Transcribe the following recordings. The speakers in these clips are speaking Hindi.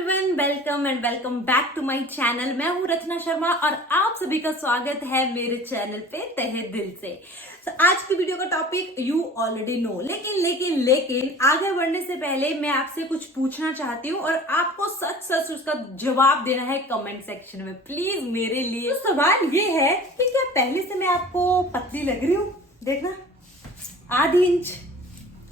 Everyone, welcome and welcome back to my channel. मैं हूं रचना शर्मा और आप सभी का स्वागत है मेरे चैनल पे तहे दिल से। तो आज की वीडियो का टॉपिक यू ऑलरेडी नो, लेकिन आगे बढ़ने से पहले मैं आपसे कुछ पूछना चाहती हूँ और आपको सच सच उसका जवाब देना है कमेंट सेक्शन में, प्लीज मेरे लिए। तो सवाल ये है कि क्या पहले से मैं आपको पतली लग रही हूँ? देखना, आधी इंच,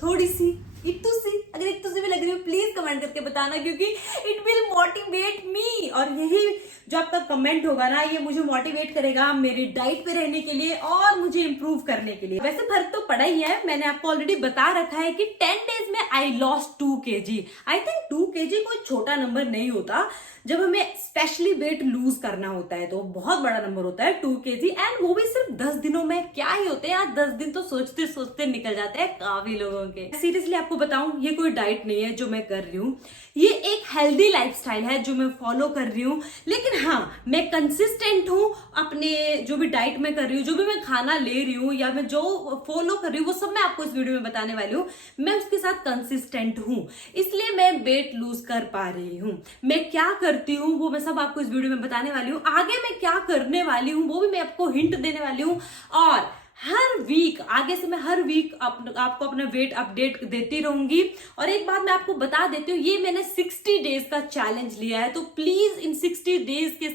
थोड़ी सी, इतू सी, अगर इतू सी भी लग रही हो प्लीज कमेंट करके बताना, क्योंकि इट विल मोटिवेट मी। और यही जो आपका कमेंट होगा ना, ये मुझे मोटिवेट करेगा मेरी डाइट पे रहने के लिए और मुझे इंप्रूव करने के लिए। वैसे फर्क तो पड़ा ही है, मैंने आपको ऑलरेडी बता रखा है कि 10 डेज में I lost 2 kg। I think 2 kg कोई छोटा नंबर नहीं होता। जब हमें स्पेशली वेट लूज करना होता है तो बहुत बड़ा नंबर होता है 2 kg, एंड वो भी सिर्फ 10 दिनों में। क्या ही होते हैं यार, 10 दिन तो सोचते सोचते निकल जाते हैं काफी लोगों के। सीरियसली आपको बताऊं, ये कोई डाइट नहीं है जो मैं कर रही हूँ, ये एक हेल्दी लाइफस्टाइल है जो मैं फॉलो कर रही हूँ। लेकिन हाँ, मैं कंसिस्टेंट हूँ अपने जो भी डाइट में कर रही हूँ, जो भी मैं खाना ले रही हूँ या मैं जो फॉलो कर रही हूँ, वो सब मैं आपको इस वीडियो में बताने वाली हूँ। मैं उसके साथ कंसिस्टेंट हूँ, इसलिए मैं वेट लूज कर पा रही हूँ। मैं क्या करती हूँ वो मैं सब आपको इस वीडियो में बताने वाली हूँ। आगे मैं क्या करने वाली हूँ वो भी मैं आपको हिंट देने वाली हूँ। और हर वीक, आगे से मैं हर वीक आपको अपना वेट अपडेट देती रहूंगी। और एक बात मैं आपको बता देती हूँ, ये मैंने 60 डेज का चैलेंज लिया है, तो प्लीज इन 60 डेज के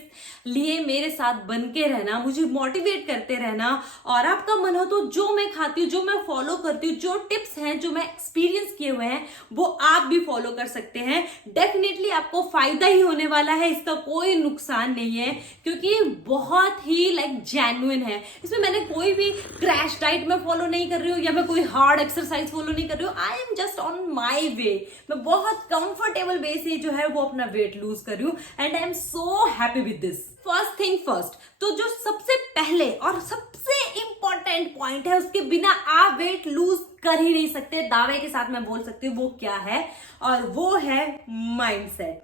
लिए मेरे साथ बन के रहना, मुझे मोटिवेट करते रहना। और आपका मन हो तो जो मैं खाती हूँ, जो मैं फॉलो करती हूँ, जो टिप्स हैं, जो मैं एक्सपीरियंस किए हुए हैं, वो आप भी फॉलो कर सकते हैं। डेफिनेटली आपको फायदा ही होने वाला है, इसका कोई नुकसान नहीं है, क्योंकि बहुत ही जेन्युइन है। इसमें मैंने कोई भी क्रैश डाइट में फॉलो नहीं कर रही हूँ या मैं कोई हार्ड एक्सरसाइज फॉलो नहीं कर रही हूँ। I am just on my way. मैं बहुत कंफर्टेबल वे से जो है वो अपना वेट लूज कर रही हूँ, and I am so happy with this. First thing first, तो जो सबसे पहले और सबसे इंपॉर्टेंट पॉइंट है, उसके बिना आप वेट लूज कर ही नहीं सकते, दावे के साथ मैं बोल सकती हूँ। वो क्या है? और वो है माइंडसेट।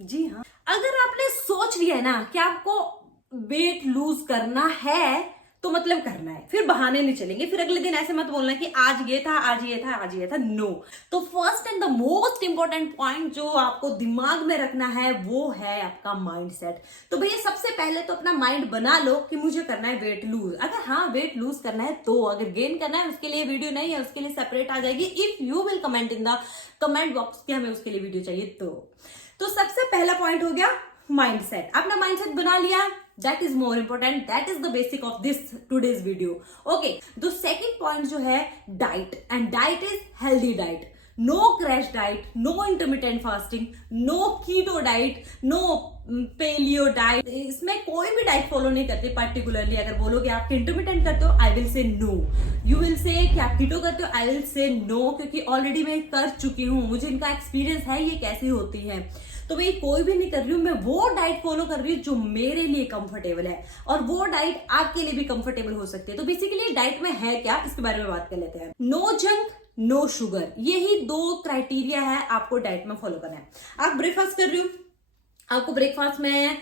जी हाँ, अगर आपने सोच लिया है ना कि आपको वेट लूज करना है, तो मतलब करना है, फिर बहाने नहीं चलेंगे। फिर अगले दिन ऐसे मत बोलना कि आज ये था, आज ये था, आज ये था। नो। तो first and the most important point जो आपको दिमाग में रखना है वो है आपका माइंडसेट। तो भैया सबसे पहले तो अपना माइंड बना लो कि मुझे करना है वेट लूज। अगर हाँ वेट लूज करना है तो, अगर गेन करना है उसके लिए वीडियो नहीं है, उसके लिए सेपरेट आ जाएगी। If you will comment in the comment box कि हमें उसके लिए वीडियो चाहिए तो सबसे पहला पॉइंट हो गया माइंडसेट। आपने माइंडसेट बना लिया, that is more important, that is the basic of this today's video. Okay, तो सेकंड पॉइंट जो है diet, and diet is healthy diet. No crash diet, no intermittent fasting, no keto diet, no paleo diet. इसमें कोई भी डाइट फॉलो नहीं करते पर्टिकुलरली। अगर बोलोगे आप इंटरमिटेंट करते हो, I will say no. You will say कि आप कीटो करते हो, आई विल से नो, क्योंकि ऑलरेडी मैं कर चुकी हूँ, मुझे इनका एक्सपीरियंस है ये कैसी होती है। तो मैं कोई भी नहीं कर रही हूँ, मैं वो डाइट फॉलो कर रही हूँ जो मेरे लिए कंफर्टेबल है, और वो डाइट आपके लिए भी कंफर्टेबल हो सकती है। तो बेसिकली डाइट में है क्या, इसके बारे में बात कर लेते हैं। नो जंक, नो शुगर, यही 2 क्राइटेरिया है आपको डाइट में फॉलो करना है। आप ब्रेकफास्ट कर रही हो, आपको ब्रेकफास्ट में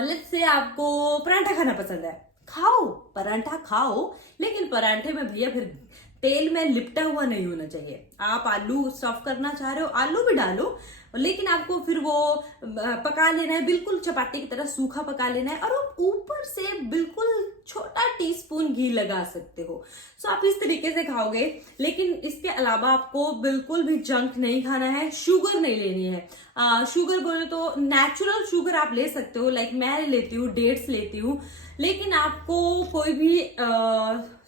लेट्स से आपको परांठा खाना पसंद है, खाओ परांठा खाओ, लेकिन परांठे में भैया फिर तेल में लिपटा हुआ नहीं होना चाहिए। आप आलू स्टफ करना चाह रहे हो, आलू भी डालो, लेकिन आपको फिर वो पका लेना है, बिल्कुल चपाती की तरह सूखा पका लेना है, और ऊपर से बिल्कुल छोटा टीस्पून घी लगा सकते हो। सो आप इस तरीके से खाओगे। लेकिन इसके अलावा आपको बिल्कुल भी जंक नहीं खाना है, शुगर नहीं लेनी है। शुगर बोले तो नेचुरल शुगर आप ले सकते हो, लाइक मैं लेती हूँ, डेट्स लेती हूँ, लेकिन आपको कोई भी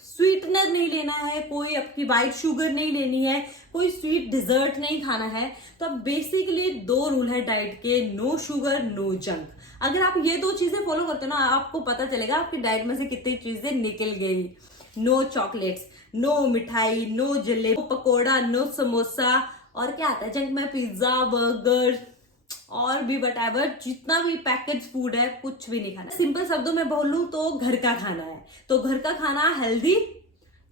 स्वीटनर नहीं लेना है, कोई आपकी व्हाइट शुगर नहीं लेनी है, कोई स्वीट डिजर्ट नहीं खाना है। तो अब बेसिकली 2 रूल है डाइट के, नो शुगर, नो जंक। अगर आप ये 2 चीजें फॉलो करते हो ना, आपको पता चलेगा आपकी डाइट में से कितनी चीजें निकल गई। No chocolates, no mithai, no jalebi, no pakora, no samosa, और क्या आता है जंक में, पिज्जा, बर्गर और भी वटएवर, जितना भी पैकेज फूड है कुछ भी नहीं खाना। सिंपल शब्दों में बोलूं तो घर का खाना है। तो घर का खाना हेल्दी,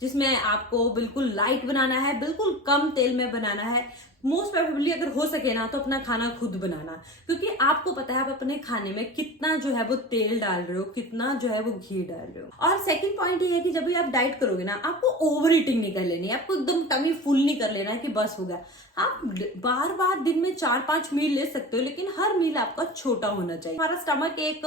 जिसमें आपको बिल्कुल लाइट बनाना है, बिल्कुल कम तेल में बनाना है, मोस्ट प्रोबेबली अगर हो सके ना तो अपना खाना खुद बनाना, क्योंकि आपको पता है आप अपने खाने में कितना जो है वो तेल डाल रहे हो, कितना जो है वो घी डाल रहे हो। और सेकंड पॉइंट ये है कि जब भी आप डाइट करोगे ना, आपको ओवर ईटिंग नहीं कर लेनी है, आपको एकदम टमी फुल नहीं कर लेना है कि बस हो गया। आप बार बार दिन में 4-5 मील ले सकते हो, लेकिन हर मील आपका छोटा होना चाहिए। हमारा स्टमक एक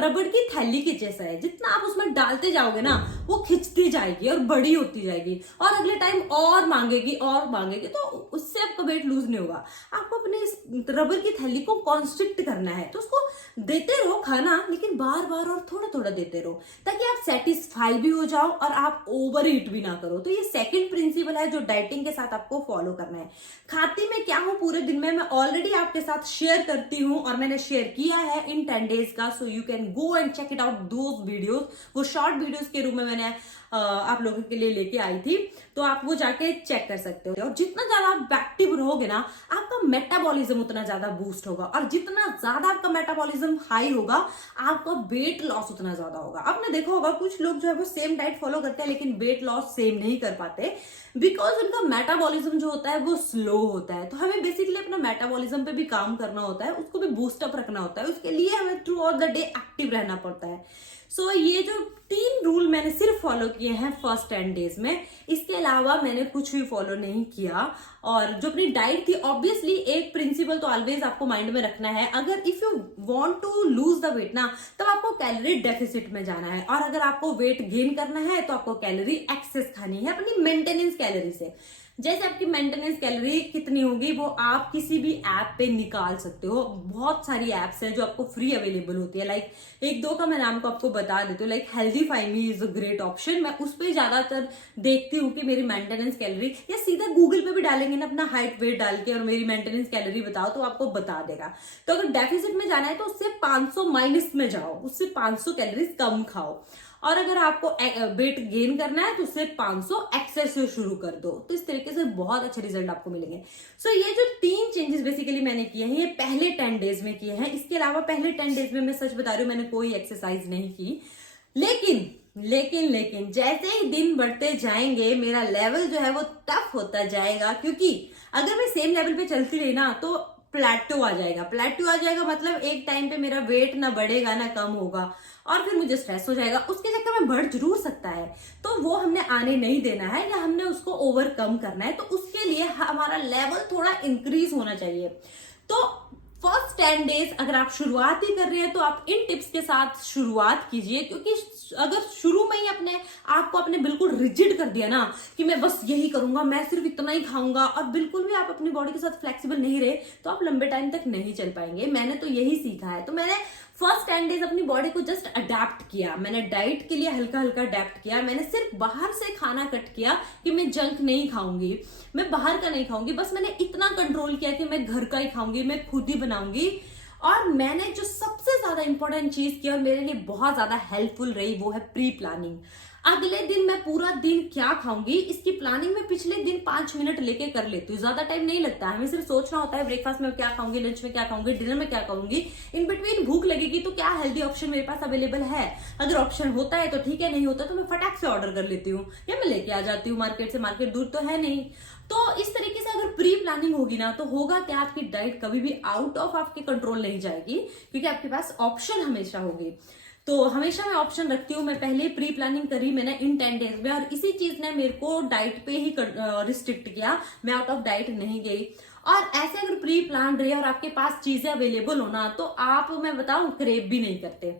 रबड़ की थैली के जैसा है, जितना आप उसमें डालते जाओगे ना वो खिंचती जाएगी और बड़ी होती जाएगी, और अगले टाइम और मांगेगी, तो उससे आपका वेट लूज नहीं होगा। आपको अपने इस रबर की थैली को कॉन्स्ट्रिक्ट करना है, तो उसको देते रहो खाना, लेकिन बार बार और थोड़ा थोड़ा देते रहो, ताकि आप सेटिस्फाई भी हो जाओ और आप ओवर ईट भी ना करो। तो ये सेकंड प्रिंसिपल है जो डाइटिंग के साथ आपको फॉलो करना है। खाती मैं क्या हूं पूरे दिन में, मैं ऑलरेडी आपके साथ शेयर करती हूं, और मैंने शेयर किया है इन 10 डेज का, so you can go and check it out those videos. वो शॉर्ट वीडियोस के रूप में मैंने आप लोगों के लिए लेके आई थी, तो आप वो जाके चेक कर सकते हो। और जितना ज्यादा आप एक्टिव रहोगे ना, आपका मेटाबॉलिज्म उतना ज्यादा बूस्ट होगा, और जितना ज्यादा आपका मेटाबॉलिज्म हाई होगा, आपका वेट लॉस उतना ज्यादा होगा। आपने देखा होगा कुछ लोग जो है वो सेम डाइट फॉलो करते हैं, लेकिन वेट लॉस सेम नहीं कर पाते, बिकॉज उनका मेटाबॉलिज्म जो होता है वो स्लो होता है। तो हमें बेसिकली अपना मेटाबॉलिज्म पे भी काम करना होता है, उसको भी बूस्टअप रखना होता है, उसके लिए हमें through out the day active रहना पड़ता है। सो ये जो 3 रूल मैंने सिर्फ फॉलो किए हैं फर्स्ट 10 डेज में, इसके अलावा मैंने कुछ भी फॉलो नहीं किया। और जो अपनी डाइट थी, ऑब्वियसली एक प्रिंसिपल तो ऑलवेज आपको माइंड में रखना है, अगर if you want to lose the weight ना, तब आपको कैलोरी डेफिसिट में जाना है, और अगर आपको वेट गेन करना है तो आपको कैलोरी एक्सेस खानी है अपनी मेंटेनेंस कैलोरी से। जैसे आपकी मेंटेनेंस कैलोरी कितनी होगी वो आप किसी भी ऐप पे निकाल सकते हो। बहुत सारी एप्स है जो आपको फ्री अवेलेबल होती है, लाइक 1-2 का मैं नाम को आपको बता देती हूँ। Like healthify me is a great option, मैं उस पर ज्यादातर देखती हूँ कि मेरी मेंटेनेंस कैलोरी, या सीधा गूगल पे भी डालेंगे ना अपना हाइट वेट डाल के और मेरी मेंटेनेंस कैलोरी बताओ, तो आपको बता देगा। तो अगर डेफिसिट में जाना है तो उससे 500 माइनस में जाओ, उससे 500 कैलोरीज कम खाओ, और अगर आपको वेट गेन करना है तो उससे 500 एक्सेस से शुरू कर दो। तो इस तरीके से बहुत अच्छे रिजल्ट आपको मिलेंगे। सो ये जो 3 चेंजेस बेसिकली मैंने किए हैं, ये पहले 10 डेज में किए हैं। इसके अलावा पहले 10 डेज में मैं सच बता रही हूँ, मैंने कोई एक्सरसाइज नहीं की। लेकिन जैसे ही दिन बढ़ते जाएंगे मेरा लेवल जो है वो टफ होता जाएगा, क्योंकि अगर मैं सेम लेवल पे चलती रही ना तो प्लेटो आ जाएगा। मतलब एक टाइम पे मेरा वेट ना बढ़ेगा ना कम होगा, और फिर मुझे स्ट्रेस हो जाएगा। उसके चक्कर में बढ़ जरूर सकता है, तो वो हमने आने नहीं देना है, या हमने उसको ओवरकम करना है। तो उसके लिए हमारा लेवल थोड़ा इंक्रीज होना चाहिए। तो फर्स्ट 10 डेज अगर आप शुरुआत ही कर रहे हैं तो आप इन टिप्स के साथ शुरुआत कीजिए, क्योंकि अगर शुरू में ही आपने बिल्कुल रिजिड कर दिया ना कि मैं बस यही करूंगा, मैं सिर्फ इतना ही खाऊंगा, और बिल्कुल भी आप अपनी बॉडी के साथ फ्लेक्सिबल नहीं रहे, तो आप लंबे टाइम तक नहीं चल पाएंगे। मैंने तो यही सीखा है। तो मैंने फर्स्ट 10 डेज अपनी बॉडी को जस्ट अडेप्ट किया, मैंने डाइट के लिए हल्का हल्का अडेप्ट किया। मैंने सिर्फ बाहर से खाना कट किया कि मैं जंक नहीं खाऊंगी, मैं बाहर का नहीं खाऊंगी, बस मैंने इतना कंट्रोल किया कि मैं घर का ही खाऊंगी, मैं खुद ही बनाऊंगी। और मैंने जो सबसे ज्यादा इंपॉर्टेंट चीज की और मेरे लिए बहुत ज्यादा हेल्पफुल रही, वो है प्री प्लानिंग। अगले दिन मैं पूरा दिन क्या खाऊंगी इसकी प्लानिंग में पिछले दिन 5 मिनट लेके कर लेती हूँ। ज्यादा टाइम नहीं लगता है, हमें सिर्फ सोचना होता है ब्रेकफास्ट में क्या खाऊंगी, लंच में क्या खाऊंगी, डिनर में क्या खाऊंगी, इन बिटवीन भूख लगेगी तो क्या हेल्दी ऑप्शन मेरे पास अवेलेबल है। अगर ऑप्शन होता है तो ठीक है, नहीं होता तो मैं फटाक से ऑर्डर कर लेती हूँ, या मैं लेके आ जाती हूँ मार्केट से। मार्केट दूर तो है नहीं। तो इस तरीके से अगर प्री प्लानिंग होगी ना, तो होगा क्या, आपकी डाइट कभी भी आउट ऑफ आपके कंट्रोल नहीं जाएगी, क्योंकि आपके पास ऑप्शन हमेशा होगी। तो हमेशा मैं ऑप्शन रखती हूँ। मैं पहले प्री प्लानिंग करी मैंने इन 10 डेज में, और इसी चीज ने मेरे को डाइट पे ही रिस्ट्रिक्ट किया, मैं आउट ऑफ डाइट नहीं गई। और ऐसे अगर प्री प्लान रहे और आपके पास चीजें अवेलेबल होना, तो आप, मैं बताऊं, क्रेव भी नहीं करते।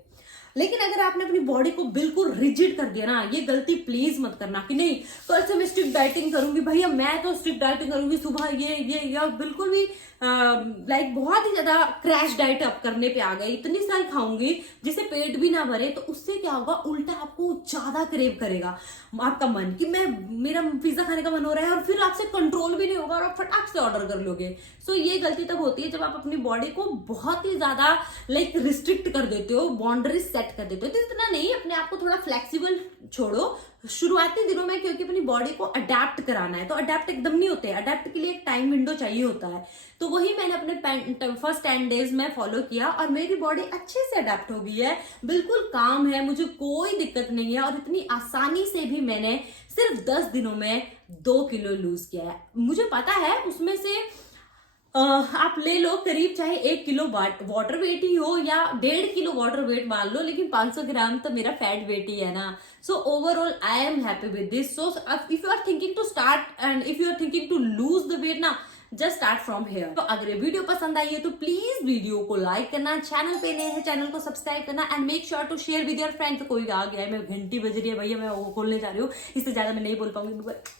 लेकिन अगर आपने अपनी बॉडी को बिल्कुल रिजिड कर दिया ना, ये गलती प्लीज मत करना कि नहीं कल से मैं स्ट्रिक्ट डाइटिंग करूंगी, भैया मैं तो स्ट्रिक्ट डाइटिंग करूंगी, सुबह ये बिल्कुल भी लाइक बहुत ही ज्यादा क्रैश डाइट अप करने पे आ गए, इतनी सारी खाऊंगी जिससे पेट भी ना भरे, तो उससे क्या होगा, उल्टा आपको ज्यादा क्रेव करेगा आपका मन कि मेरा पिज्जा खाने का मन हो रहा है, और फिर आपसे कंट्रोल भी नहीं होगा और आप फटाक से ऑर्डर कर लोगे। सो ये गलती तब होती है जब आप अपनी बॉडी को बहुत ही ज्यादा लाइक रिस्ट्रिक्ट कर देते हो, बाउंड्रीज सेट कर देते हो। तो इतना नहीं, अपने आप को थोड़ा फ्लेक्सिबल छोड़ो, शुरुआती दिनों में, क्योंकि अपनी बॉडी को अडेप्ट कराना है, तो अडेप्ट एकदम नहीं होते, अडेप्ट के लिए एक टाइम विंडो चाहिए होता है। तो वही मैंने अपने फर्स्ट 10 डेज में फॉलो किया और मेरी बॉडी अच्छे से अडेप्ट हो गई है, बिल्कुल काम है, मुझे कोई दिक्कत नहीं है और इतनी आसानी से भी मैंने सिर्फ 10 दिनों में 2 किलो लूज किया है। मुझे पता है उसमें से आप ले लो करीब चाहे 1 किलो वाटर वेट ही हो या 1.5 किलो वाटर वेट मान लो, लेकिन 500 ग्राम तो मेरा फैट वेट ही है ना। So overall I am happy with this. So if you are thinking to start and if you are thinking to lose the weight ना, जस्ट स्टार्ट फ्रॉम हेयर। तो अगर ये वीडियो पसंद आई है तो प्लीज वीडियो को लाइक करना, चैनल पे नए हैं चैनल को सब्सक्राइब करना and make sure to share with your friends. कोई आ गया है, मैं घंटी बज रही है भैया, मैं वो खोलने जा रही हूँ, इससे ज्यादा मैं नहीं बोल पाऊंगी।